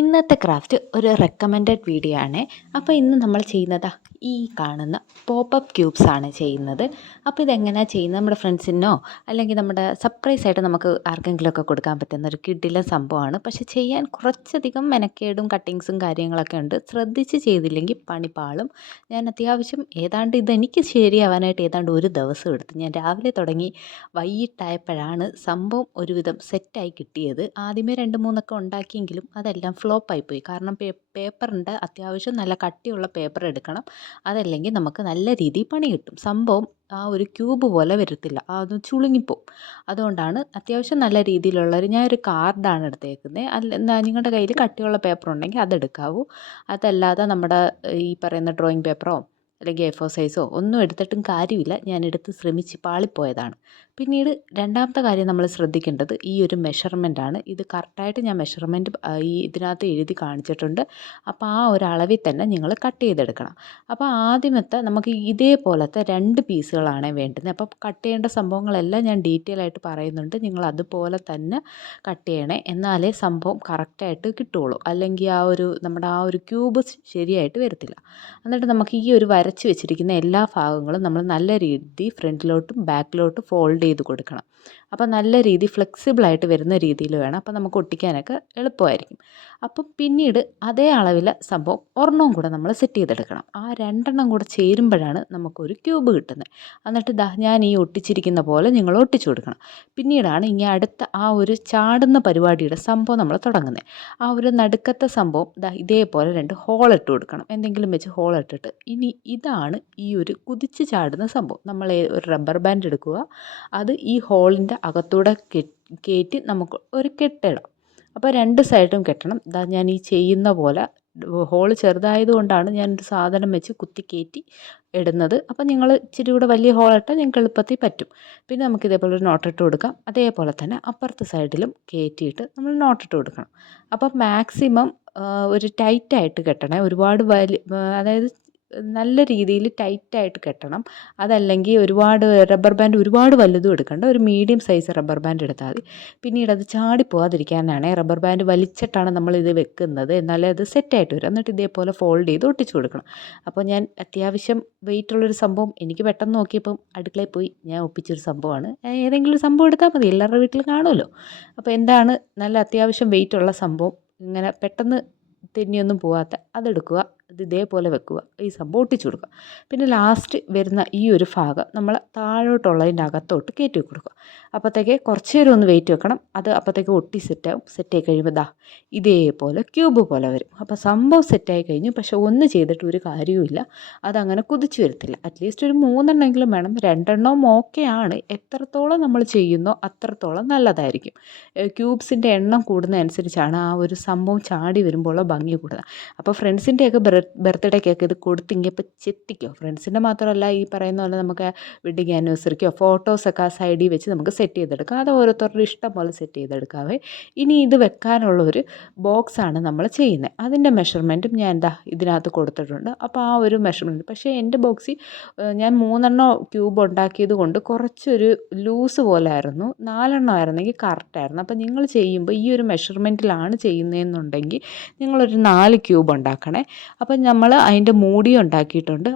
ഇന്നത്തെ ക്രാഫ്റ്റ് ഒരു recommended video ആണ്. അപ്പോൾ ഇന്ന് നമ്മൾ ചെയ്യുന്നത് ഈ കാണുന്ന പോപ്പപ്പ് ക്യൂബ്സ് ആണ് ചെയ്യുന്നത്. അപ്പോൾ ഇതെങ്ങനെയാണ് ചെയ്യുന്നത്, നമ്മുടെ ഫ്രണ്ട്സിനോ അല്ലെങ്കിൽ നമ്മുടെ സർപ്രൈസ് ആയിട്ട് നമുക്ക് ആർക്കെങ്കിലുമൊക്കെ കൊടുക്കാൻ പറ്റുന്ന ഒരു കിടിലൻ സംഭവമാണ്. പക്ഷേ ചെയ്യാൻ കുറച്ചധികം മെനക്കേടും കട്ടിങ്സും കാര്യങ്ങളൊക്കെ ഉണ്ട്. ശ്രദ്ധിച്ച് ചെയ്തില്ലെങ്കിൽ പണി പാളും. ഞാൻ അത്യാവശ്യം ഇതെനിക്ക് ശരിയാവാനായിട്ട് ഏതാണ്ട് ഒരു ദിവസം എടുത്തു. ഞാൻ രാവിലെ തുടങ്ങി വൈകിട്ടായപ്പോഴാണ് സംഭവം ഒരുവിധം സെറ്റായി കിട്ടിയത്. ആദ്യമേ 2-3 ഉണ്ടാക്കിയെങ്കിലും അതെല്ലാം ഫ്ലോപ്പായിപ്പോയി. കാരണം പേപ്പറിൻ്റെ അത്യാവശ്യം നല്ല കട്ടിയുള്ള പേപ്പർ എടുക്കണം. അതല്ലെങ്കിൽ നമുക്ക് നല്ല രീതിയിൽ പണി കിട്ടും. സംഭവം ആ ഒരു ക്യൂബ് പോലെ വരത്തില്ല, അത് ചുളുങ്ങിപ്പോവും. അതുകൊണ്ടാണ് അത്യാവശ്യം നല്ല രീതിയിലുള്ളൊരു ഞാനൊരു കാർഡാണ് എടുത്തേക്കുന്നത്. നിങ്ങളുടെ കയ്യിൽ കട്ടിയുള്ള പേപ്പർ ഉണ്ടെങ്കിൽ അതെടുക്കാവൂ. അതല്ലാതെ നമ്മുടെ ഈ പറയുന്ന ഡ്രോയിങ് പേപ്പറോ അല്ലെങ്കിൽ A4 സൈസോ ഒന്നും എടുത്തിട്ടും കാര്യമില്ല. ഞാനെടുത്ത് ശ്രമിച്ച് പാളിപ്പോയതാണ്. പിന്നീട് രണ്ടാമത്തെ കാര്യം നമ്മൾ ശ്രദ്ധിക്കേണ്ടത് ഈ ഒരു മെഷർമെൻറ്റാണ്. ഇത് കറക്റ്റായിട്ട് ഞാൻ മെഷർമെൻറ്റ് ഇതിനകത്ത് എഴുതി കാണിച്ചിട്ടുണ്ട്. അപ്പോൾ ആ ഒരു അളവിൽ തന്നെ നിങ്ങൾ കട്ട് ചെയ്തെടുക്കണം. അപ്പോൾ ആദ്യമത്തെ നമുക്ക് ഇതേപോലത്തെ 2 പീസുകളാണ് വേണ്ടുന്നത്. അപ്പോൾ കട്ട് ചെയ്യേണ്ട സംഭവങ്ങളെല്ലാം ഞാൻ ഡീറ്റെയിൽ ആയിട്ട് പറയുന്നുണ്ട്. നിങ്ങൾ അതുപോലെ തന്നെ കട്ട് ചെയ്യണേ, എന്നാലേ സംഭവം കറക്റ്റായിട്ട് കിട്ടുകയുള്ളൂ. അല്ലെങ്കിൽ നമ്മുടെ ആ ഒരു ക്യൂബ് ശരിയായിട്ട് വരത്തില്ല. എന്നിട്ട് നമുക്ക് ഈ ഒരു വരച്ച് വെച്ചിരിക്കുന്ന എല്ലാ ഭാഗങ്ങളും നമ്മൾ നല്ല രീതിയിൽ ഫ്രണ്ടിലോട്ടും ബാക്കിലോട്ടും ഫോൾഡ് ചെയ്ത് കൊടുക്കണം. അപ്പോൾ നല്ല രീതി ഫ്ലെക്സിബിളായിട്ട് വരുന്ന രീതിയിൽ വേണം. അപ്പോൾ നമുക്ക് ഒട്ടിക്കാനൊക്കെ എളുപ്പമായിരിക്കും. അപ്പം പിന്നീട് അതേ അളവിൽ സംഭവം ഒരെണ്ണവും കൂടെ നമ്മൾ സെറ്റ് ചെയ്തെടുക്കണം. ആ 2 കൂടെ ചേരുമ്പോഴാണ് നമുക്കൊരു ക്യൂബ് കിട്ടുന്നത്. എന്നിട്ട് ഞാൻ ഈ ഒട്ടിച്ചിരിക്കുന്ന പോലെ നിങ്ങൾ ഒട്ടിച്ചു കൊടുക്കണം. പിന്നീടാണ് ഇനി അടുത്ത ആ ഒരു ചാടുന്ന പരിപാടിയുടെ സംഭവം നമ്മൾ തുടങ്ങുന്നത്. ആ ഒരു നടുക്കത്തെ സംഭവം ഇതേപോലെ 2 ഹോളിട്ട് കൊടുക്കണം. എന്തെങ്കിലും വെച്ച് ഹോളിട്ടിട്ട് ഇനി ഇതാണ് ഈ ഒരു കുതിച്ച് ചാടുന്ന സംഭവം. നമ്മൾ ഒരു റബ്ബർ ബാൻഡ് എടുക്കുക, അത് ഈ ഹോളിൻ്റെ അകത്തൂടെ കയറ്റി നമുക്ക് ഒരു കെട്ടിടാം. അപ്പോൾ 2 സൈഡും കെട്ടണം. ഞാൻ ഈ ചെയ്യുന്ന പോലെ ഹോള് ചെറുതായതുകൊണ്ടാണ് ഞാനൊരു സാധനം വെച്ച് കുത്തി കയറ്റി ഇടുന്നത്. അപ്പോൾ നിങ്ങൾ ഇച്ചിരി കൂടെ വലിയ ഹോളിട്ടാൽ നിങ്ങൾക്ക് എളുപ്പത്തിൽ പറ്റും. പിന്നെ നമുക്ക് ഇതേപോലെ ഒരു നോട്ടിട്ട് കൊടുക്കാം. അതേപോലെ തന്നെ അപ്പുറത്തെ സൈഡിലും കയറ്റിയിട്ട് നമ്മൾ നോട്ടിട്ട് കൊടുക്കണം. അപ്പം മാക്സിമം ഒരു ടൈറ്റായിട്ട് കെട്ടണേ. ഒരുപാട് അതായത് നല്ല രീതിയിൽ ടൈറ്റായിട്ട് കെട്ടണം. അതല്ലെങ്കിൽ റബ്ബർ ബാൻഡ് ഒരുപാട് വലുതും എടുക്കേണ്ട, ഒരു മീഡിയം സൈസ് റബ്ബർ ബാൻഡ് എടുത്താൽ മതി. പിന്നീട് അത് ചാടി പോകാതിരിക്കാനാണ് റബ്ബർ ബാൻഡ് വലിച്ചിട്ടാണ് നമ്മളിത് വെക്കുന്നത്. എന്നാലേ അത് സെറ്റായിട്ട് വരും. എന്നിട്ട് ഇതേപോലെ ഫോൾഡ് ചെയ്ത് ഒട്ടിച്ചു കൊടുക്കണം. അപ്പോൾ ഞാൻ അത്യാവശ്യം വെയിറ്റുള്ളൊരു സംഭവം എനിക്ക് പെട്ടെന്ന് നോക്കിയപ്പം അടുക്കളയിൽ പോയി ഞാൻ ഒപ്പിച്ചൊരു സംഭവമാണ്. ഏതെങ്കിലും ഒരു സംഭവം എടുത്താൽ മതി, എല്ലാവരുടെ വീട്ടിൽ കാണുമല്ലോ. അപ്പോൾ എന്താണ് നല്ല അത്യാവശ്യം വെയിറ്റുള്ള സംഭവം, ഇങ്ങനെ പെട്ടെന്ന് തെന്നിയൊന്നും പോവാത്ത അതെടുക്കുക. അത് ഇതേപോലെ വെക്കുക, ഈ സംഭവം ഒട്ടിച്ചു കൊടുക്കുക. പിന്നെ ലാസ്റ്റ് വരുന്ന ഈ ഒരു ഭാഗം നമ്മൾ താഴോട്ടുള്ളതിൻ്റെ അകത്തോട്ട് കയറ്റി കൊടുക്കുക. അപ്പോഴത്തേക്ക് കുറച്ച് നേരം ഒന്ന് വെയിറ്റ് വെക്കണം. അത് അപ്പോഴത്തേക്ക് ഒട്ടി സെറ്റാവും. സെറ്റായി കഴിയുമ്പോൾ ഇതേപോലെ ക്യൂബ് പോലെ വരും. അപ്പോൾ സംഭവം സെറ്റായി കഴിഞ്ഞു. പക്ഷേ ഒന്ന് ചെയ്തിട്ട് ഒരു കാര്യവുമില്ല, അതങ്ങനെ കുതിച്ച് വരത്തില്ല. അറ്റ്ലീസ്റ്റ് ഒരു 3 വേണം. 2 ഓക്കെയാണ്. എത്രത്തോളം നമ്മൾ ചെയ്യുന്നോ അത്രത്തോളം നല്ലതായിരിക്കും. ക്യൂബ്സിൻ്റെ എണ്ണം കൂടുന്നതനുസരിച്ചാണ് ആ ഒരു സംഭവം ചാടി വരുമ്പോൾ ഭംഗി കൂടുന്നത്. അപ്പോൾ ഫ്രണ്ട്സിൻ്റെയൊക്കെ ബർത്ത്ഡേക്കൊക്കെ ഇത് കൊടുത്തിങ്ങിയപ്പോൾ ചെത്തിക്കോ. ഫ്രണ്ട്സിൻ്റെ മാത്രമല്ല, ഈ പറയുന്ന പോലെ നമുക്ക് വെഡിങ് ആനിവേഴ്സറിക്കോ ഫോട്ടോസൊക്കെ ആ സൈഡിൽ വെച്ച് നമുക്ക് സെറ്റ് ചെയ്തെടുക്കാം. അത് ഓരോരുത്തരുടെ ഇഷ്ടം പോലെ സെറ്റ് ചെയ്തെടുക്കാവേ. ഇനി ഇത് വെക്കാനുള്ള ഒരു ബോക്സാണ് നമ്മൾ ചെയ്യുന്നത്. അതിൻ്റെ മെഷർമെൻറ്റും ഞാൻ ഇതിനകത്ത് കൊടുത്തിട്ടുണ്ട്. അപ്പോൾ ആ ഒരു മെഷർമെൻറ്റ്, പക്ഷേ എൻ്റെ ബോക്സിൽ ഞാൻ 3 ക്യൂബ് ഉണ്ടാക്കിയത് കൊണ്ട് കുറച്ചൊരു ലൂസ് പോലെ ആയിരുന്നു. 4 ആയിരുന്നെങ്കിൽ കറക്റ്റായിരുന്നു. അപ്പോൾ നിങ്ങൾ ചെയ്യുമ്പോൾ ഈ ഒരു മെഷർമെൻറ്റിലാണ് ചെയ്യുന്നതെന്നുണ്ടെങ്കിൽ നിങ്ങളൊരു 4 ക്യൂബ് ഉണ്ടാക്കണേ. അപ്പം നമ്മൾ അതിൻ്റെ മൂടി ഉണ്ടാക്കിയിട്ടുണ്ട്.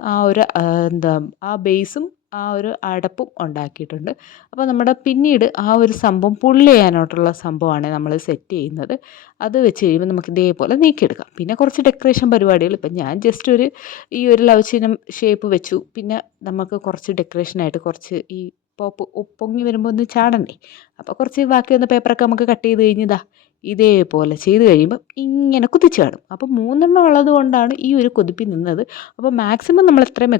ആ ബേസും ആ ഒരു അടപ്പും ഉണ്ടാക്കിയിട്ടുണ്ട്. അപ്പോൾ നമ്മുടെ പിന്നീട് ആ ഒരു സംഭവം പുള്ളി ചെയ്യാനായിട്ടുള്ള സംഭവമാണ് നമ്മൾ സെറ്റ് ചെയ്യുന്നത്. അത് വെച്ച് കഴിയുമ്പോൾ നമുക്ക് ഇതേപോലെ നീക്കിയെടുക്കാം. പിന്നെ കുറച്ച് ഡെക്കറേഷൻ പരിപാടികൾ, ഇപ്പം ഞാൻ ജസ്റ്റ് ഈ ഒരു ലവ് ചിഹ്നം ഷേപ്പ് വെച്ചു. പിന്നെ നമുക്ക് കുറച്ച് ഡെക്കറേഷനായിട്ട് കുറച്ച് ഈ പൊങ്ങി വരുമ്പോൾ ഒന്ന് ചാടണ്ടേ. അപ്പോൾ കുറച്ച് ബാക്കി വന്ന പേപ്പറൊക്കെ നമുക്ക് കട്ട് ചെയ്ത് കഴിഞ്ഞ് ഇതേപോലെ ചെയ്ത് കഴിയുമ്പോൾ ഇങ്ങനെ കുതിച്ച് ചാടും. അപ്പോൾ 3 ഉള്ളത് കൊണ്ടാണ് ഈ ഒരു കുതിപ്പിൽ നിന്നത്. അപ്പോൾ മാക്സിമം നമ്മൾ എത്രയും